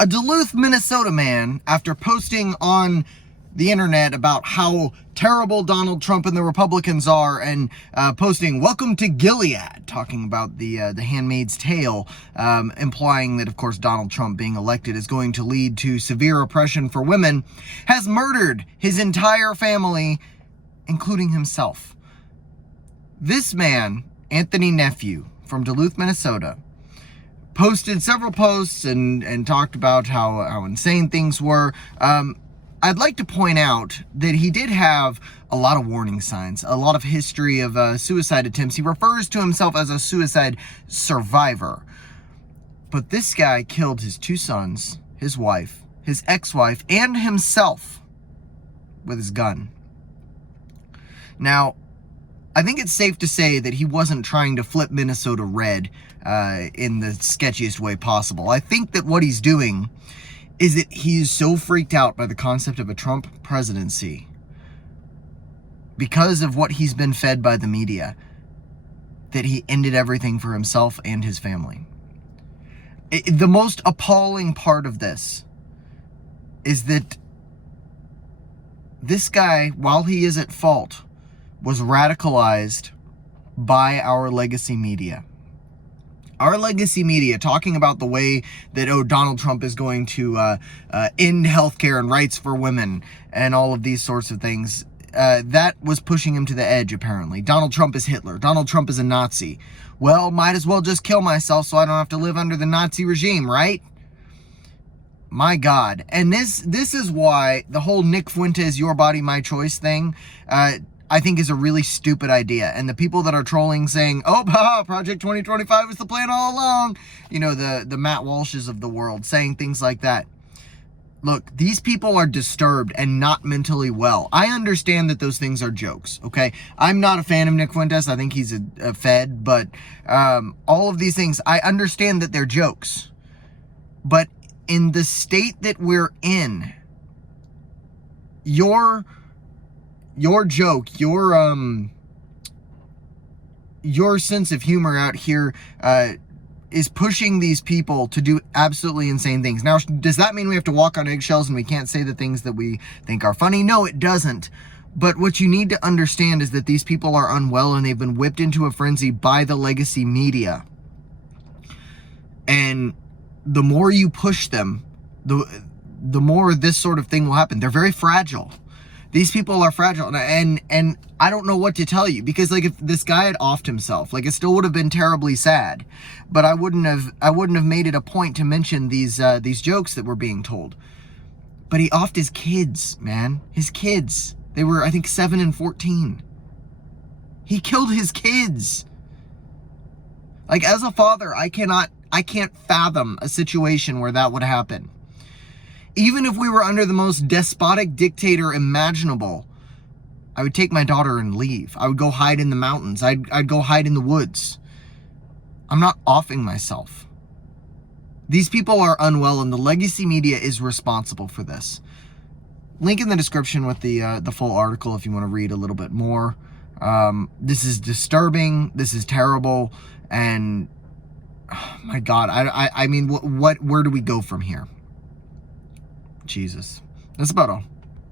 A Duluth, Minnesota man, after posting on the internet about how terrible Donald Trump and the Republicans are, and posting "Welcome to Gilead," talking about the Handmaid's Tale, implying that, of course, Donald Trump being elected is going to lead to severe oppression for women, has murdered his entire family, including himself. This man, Anthony Nephew, from Duluth, Minnesota, posted several posts and talked about how insane things were. I'd like to point out that he did have a lot of warning signs, a lot of history of suicide attempts. He refers to himself as a suicide survivor. But this guy killed his 2 sons, his wife, his ex-wife, and himself with his gun. Now, I think it's safe to say that he wasn't trying to flip Minnesota red in the sketchiest way possible. I think that what he's doing is that he's so freaked out by the concept of a Trump presidency because of what he's been fed by the media that he ended everything for himself and his family. The most appalling part of this is that this guy, while he is at fault, was radicalized by our legacy media. Our legacy media talking about the way that, Donald Trump is going to end healthcare and rights for women and all of these sorts of things. That was pushing him to the edge, apparently. Donald Trump is Hitler. Donald Trump is a Nazi. Well, might as well just kill myself so I don't have to live under the Nazi regime, right? My God. And this is why the whole Nick Fuentes, your body, my choice thing, I think is a really stupid idea. And the people that are trolling saying, Project 2025 was the plan all along, the Matt Walshes of the world saying things like that. Look, these people are disturbed and not mentally well. I understand that those things are jokes, okay? I'm not a fan of Nick Fuentes. I think he's a Fed, but all of these things, I understand that they're jokes. But in the state that we're in, your joke, your sense of humor out here is pushing these people to do absolutely insane things. Now, does that mean we have to walk on eggshells and we can't say the things that we think are funny? No, it doesn't. But what you need to understand is that these people are unwell and they've been whipped into a frenzy by the legacy media. And the more you push them, the more this sort of thing will happen. They're very fragile. These people are fragile, and I don't know what to tell you, because if this guy had offed himself, it still would have been terribly sad, but I wouldn't have made it a point to mention these jokes that were being told. But he offed his kids, man, his kids. They were, I think, 7 and 14. He killed his kids. As a father, I can't fathom a situation where that would happen. Even if we were under the most despotic dictator imaginable, I would take my daughter and leave. I would go hide in the mountains. I'd go hide in the woods. I'm not offing myself. These people are unwell, and the legacy media is responsible for this. Link in the description with the full article if you want to read a little bit more. This is disturbing. This is terrible. And, oh my God, I mean, where do we go from here? Jesus. That's about all.